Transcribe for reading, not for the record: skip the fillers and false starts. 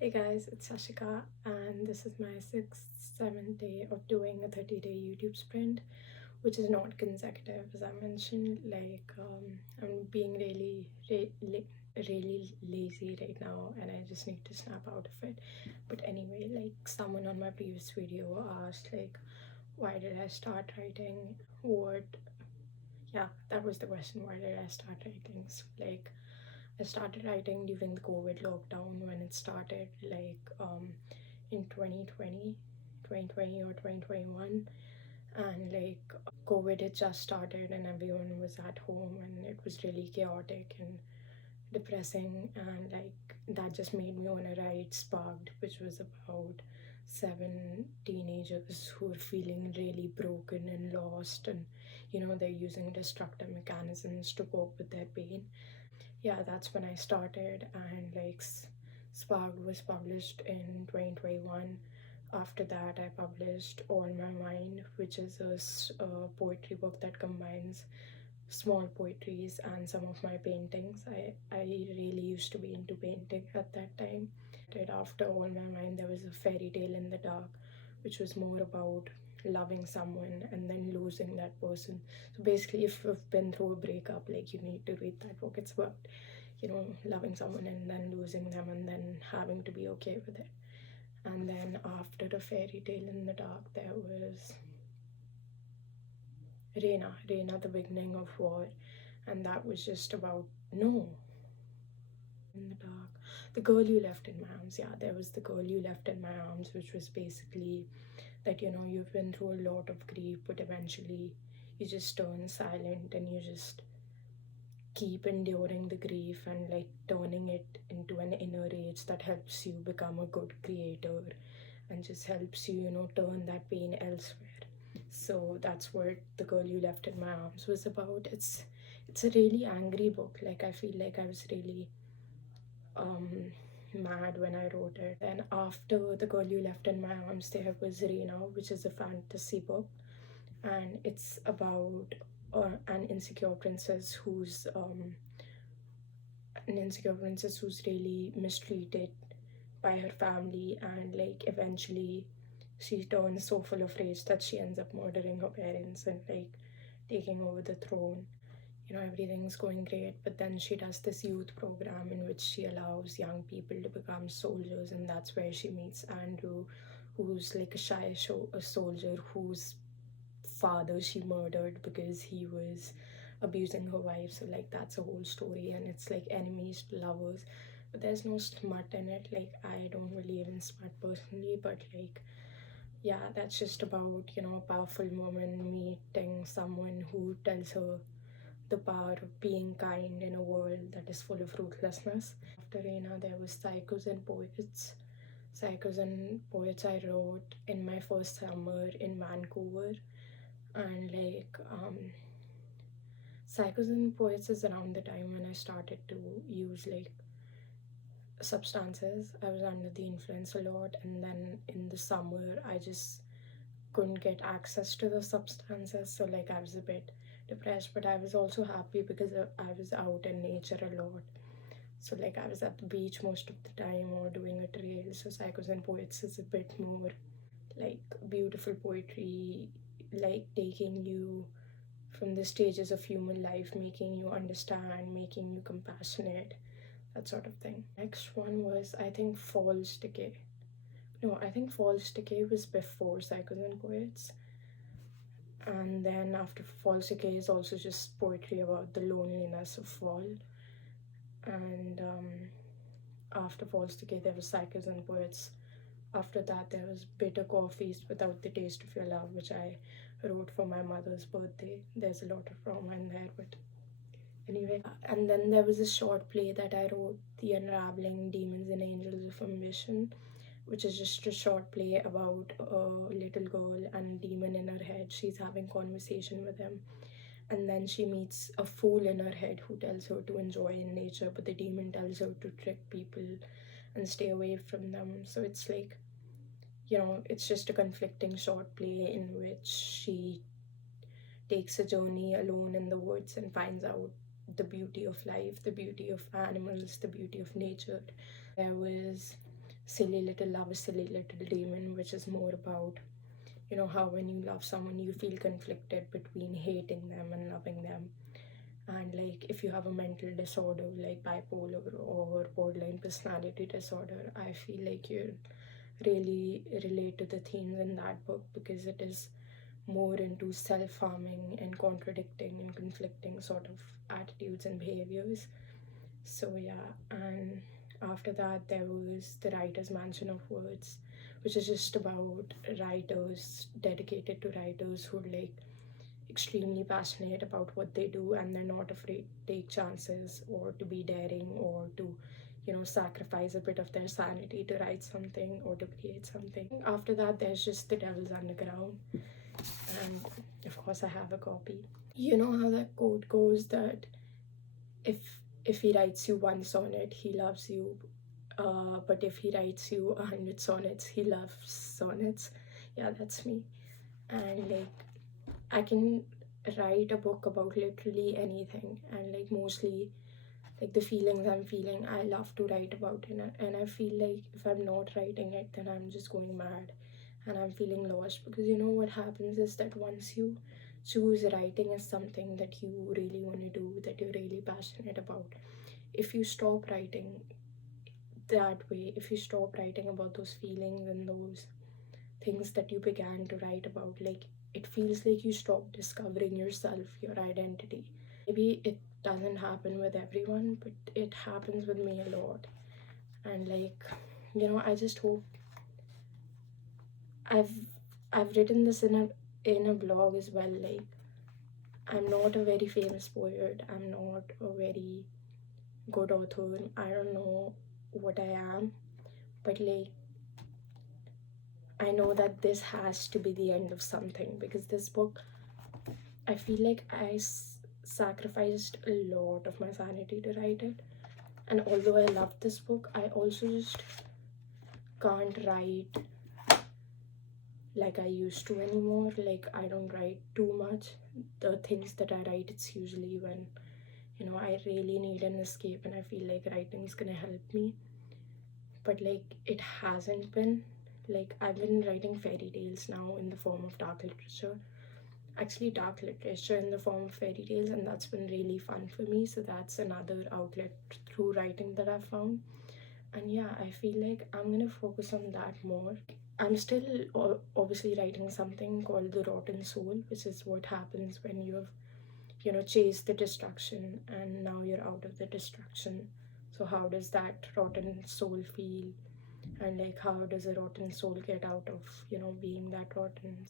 Hey guys, it's Sashika, and this is my sixth, seventh day of doing a 30-day YouTube sprint, which is not consecutive, as I mentioned. I'm being really lazy right now, and I just need to snap out of it. But anyway, like someone on my previous video asked, like, why did I start writing? What? Yeah, that was the question. Why did I start writing? So, like, I started writing during the COVID lockdown when it started, in 2020 or 2021. And COVID had just started, and everyone was at home, and it was really chaotic and depressing. And that just made me want to write Sparked, which was about seven teenagers who are feeling really broken and lost, and they're using destructive mechanisms to cope with their pain. Yeah, that's when I started, and Spark was published in 2021. After that, I published All My Mind, which is a poetry book that combines small poetries and some of my paintings. I really used to be into painting at that time. After All My Mind, there was a Fairy Tale in the Dark, which was more about loving someone and then losing that person. So basically, if you've been through a breakup, like, you need to read that book. It's about loving someone and then losing them and then having to be okay with it. And then after the Fairy Tale in the Dark, there was Reina, the beginning of war, and that was just about no in the dark. The girl you left in my arms. Yeah, there was the girl you left in my arms, which was basically that you've been through a lot of grief, but eventually you just turn silent and you just keep enduring the grief and like turning it into an inner rage that helps you become a good creator and just helps you, turn that pain elsewhere. So that's what The Girl You Left in My Arms was about. It's a really angry book. Like, I feel like I was really um mad when I wrote it. And after The Girl You Left in My Arms, there was Reina, which is a fantasy book, and it's about an insecure princess who's really mistreated by her family, and like eventually she turns so full of rage that she ends up murdering her parents and like taking over the throne. Everything's going great, but then she does this youth program in which she allows young people to become soldiers, and that's where she meets Andrew, who's like a soldier whose father she murdered because he was abusing her wife. So like that's a whole story, and it's like enemies to lovers, but there's no smut in it. Like, I don't believe in smut personally, but like, yeah, that's just about a powerful woman meeting someone who tells her the power of being kind in a world that is full of ruthlessness. After Reina, there was Psychos and Poets. Psychos and Poets I wrote in my first summer in Vancouver, and Psychos and Poets is around the time when I started to use like substances. I was under the influence a lot, and then in the summer, I just couldn't get access to the substances, so like I was a bit depressed, but I was also happy because I was out in nature a lot. So like I was at the beach most of the time or doing a trail. So Psychos and Poets is a bit more like beautiful poetry, like taking you from the stages of human life, making you understand, making you compassionate, that sort of thing. Next one was, I think, False Decay. No, I think False Decay was before Psychos and Poets. And then after False Decay is also just poetry about the loneliness of fall. And after False Decay, there was Psychos and Poets. After that, there was Bitter Coffees Without the Taste of Your Love, which I wrote for my mother's birthday. There's a lot of trauma in there, but anyway. And then there was a short play that I wrote, The Unraveling Demons and Angels of Ambition, which is just a short play about a little girl and a demon in her head. She's having conversation with him, and then she meets a fool in her head who tells her to enjoy in nature, but the demon tells her to trick people and stay away from them. So it's like, it's just a conflicting short play in which she takes a journey alone in the woods and finds out the beauty of life, the beauty of animals, the beauty of nature. There was Silly Little Love, Silly Little Demon, which is more about, how when you love someone, you feel conflicted between hating them and loving them. And like, if you have a mental disorder like bipolar or borderline personality disorder, I feel like you really relate to the themes in that book, because it is more into self-harming and contradicting and conflicting sort of attitudes and behaviors. So yeah, and after that there was The Writer's Mansion of Words, which is just about writers, dedicated to writers who are like extremely passionate about what they do, and they're not afraid to take chances or to be daring or to, sacrifice a bit of their sanity to write something or to create something. After that, there's just The Devil's Underground, and of course, I have a copy. You know how that quote goes that if if he writes you one sonnet, he loves you, but if he writes you 100 sonnets, he loves sonnets. Yeah, that's me. And like, I can write a book about literally anything, and like mostly like the feelings I'm feeling, I love to write about it. And I feel like if I'm not writing it, then I'm just going mad and I'm feeling lost, because what happens is that once you choose writing as something that you really want to do, that you're really passionate about, if you stop writing that way, if you stop writing about those feelings and those things that you began to write about, like, it feels like you stop discovering yourself, your identity. Maybe it doesn't happen with everyone, but it happens with me a lot. And like, I just hope I've I've written this in a blog as well. Like, I'm not a very famous poet. I'm not a very good author. I don't know what I am, but like, I know that this has to be the end of something, because this book, I feel like sacrificed a lot of my sanity to write it. And although I love this book, I also just can't write like I used to anymore. Like, I don't write too much. The things that I write, it's usually when, I really need an escape and I feel like writing is gonna help me. But like, it hasn't been. Like, I've been writing fairy tales now in the form of dark literature. Actually, dark literature in the form of fairy tales, and that's been really fun for me. So that's another outlet through writing that I've found. And yeah, I feel like I'm gonna focus on that more. I'm still obviously writing something called The Rotten Soul, which is what happens when you have, chased the destruction and now you're out of the destruction. So, how does that rotten soul feel? And like, how does a rotten soul get out of, being that rotten?